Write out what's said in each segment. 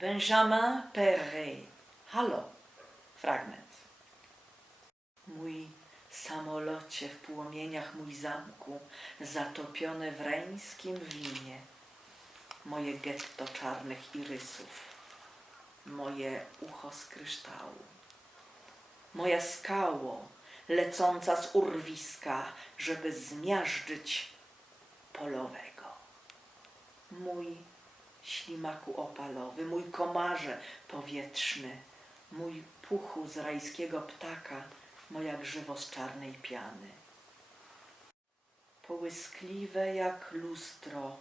Benjamin Perret. Halo. Fragment. Mój samolocie w płomieniach, mój zamku, zatopione w reńskim winie. Moje getto czarnych irysów. Moje ucho z kryształu. Moja skało, lecąca z urwiska, żeby zmiażdżyć polowego. Mój ślimaku opalowy, mój komarze powietrzny, mój puchu z rajskiego ptaka, moja grzywo z czarnej piany. Połyskliwe jak lustro,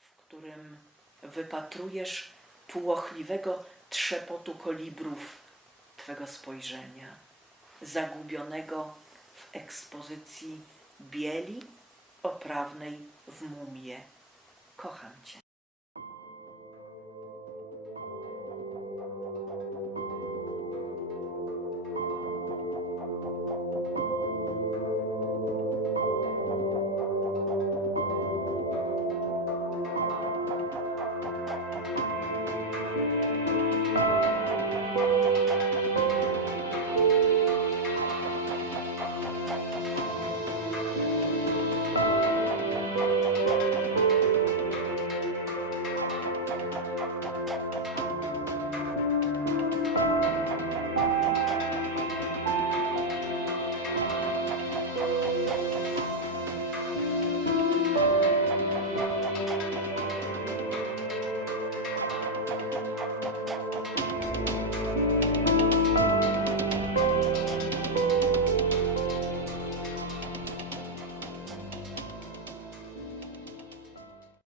w którym wypatrujesz płochliwego trzepotu kolibrów Twego spojrzenia, zagubionego w ekspozycji bieli oprawnej w mumię. Kocham Cię.